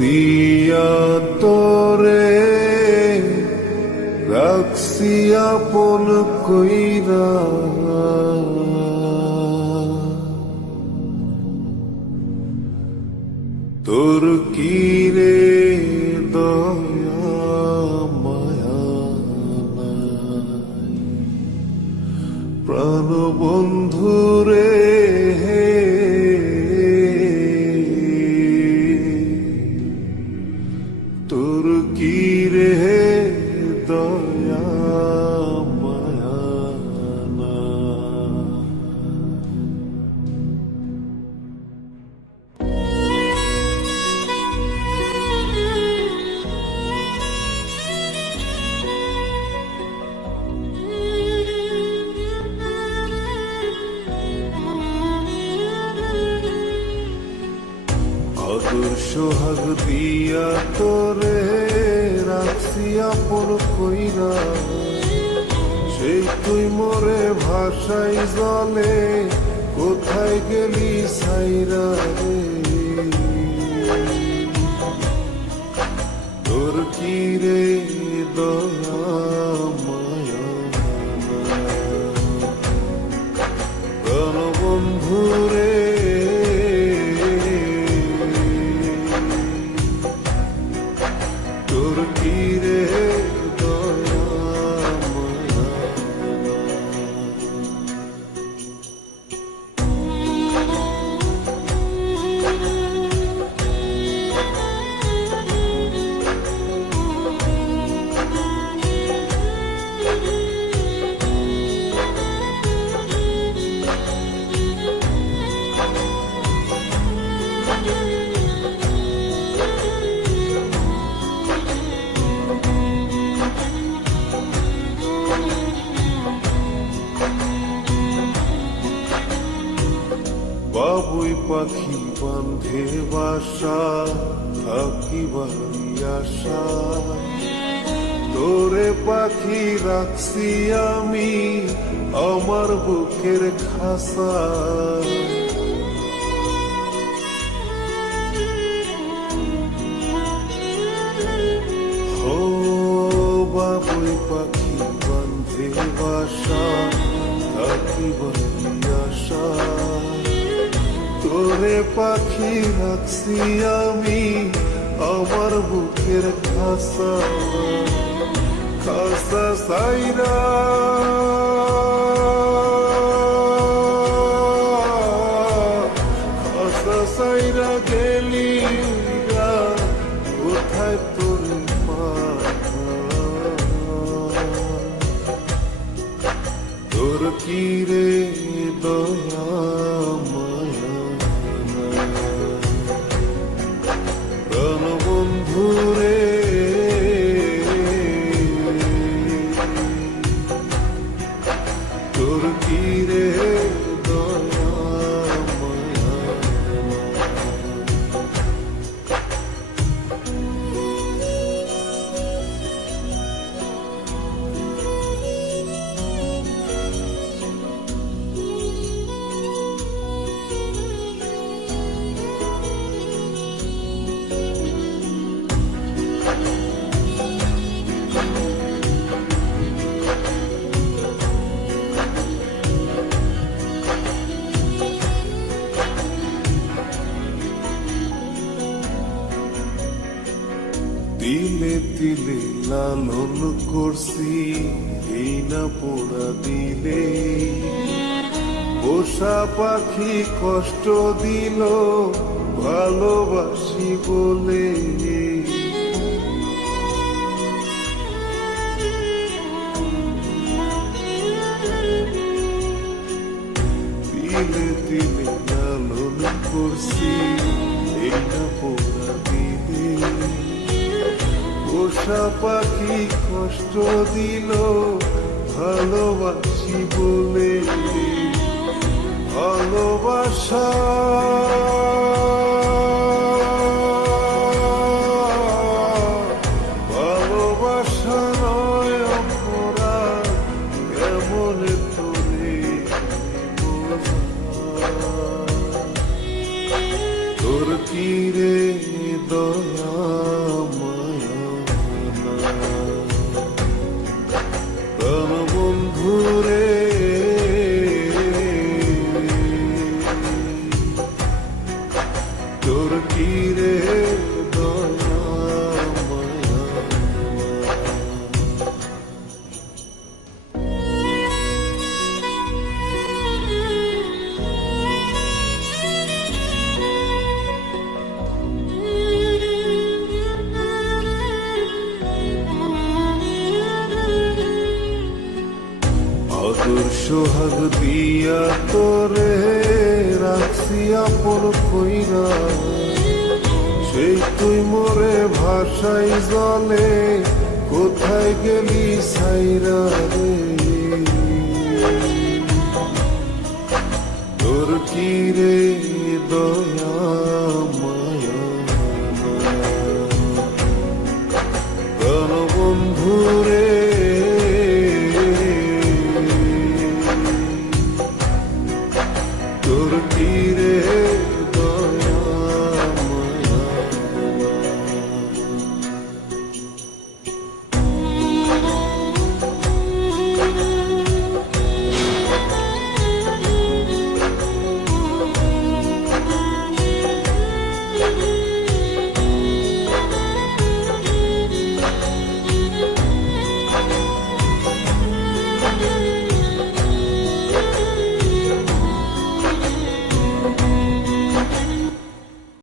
দিয়া তোরে রাখছি আপন কইরা। তোর কি রে দয়া মায়া প্রাণ বন্ধু কি রে দয়া আদর্শ হাগ দিয়া তোরে রাখছি আপন কইরা। সেই তুই মোরে ভাষাই জলে কোথায় গেলি সাইরা রে? তোর কি রে দয়া বাসা থাকি বাড়ি আশা। তোরে পাখি রাখছি আমি আমার বুকের খাসা। তোরে পাখি রাখছি আমি আমার বুকের খাসা। খাসা সাইরা। তিলে তিলে লালন করছি, এই না পোড়া দিলে পোষা পাখি কষ্ট দিল, ভালোবাসি বলে। তিলে তিলে লালন করছি, এই না পোড়া পোষা পাখি কষ্ট দিল ভালোবাসি বলে। ভালোবাসা রে আদর সোহাগ দিয়া তোরে রাখছি আপন কইরা। তুই মরে ভাষাই জলে কোথায় গেলি সাইরা রে? তোর কি রে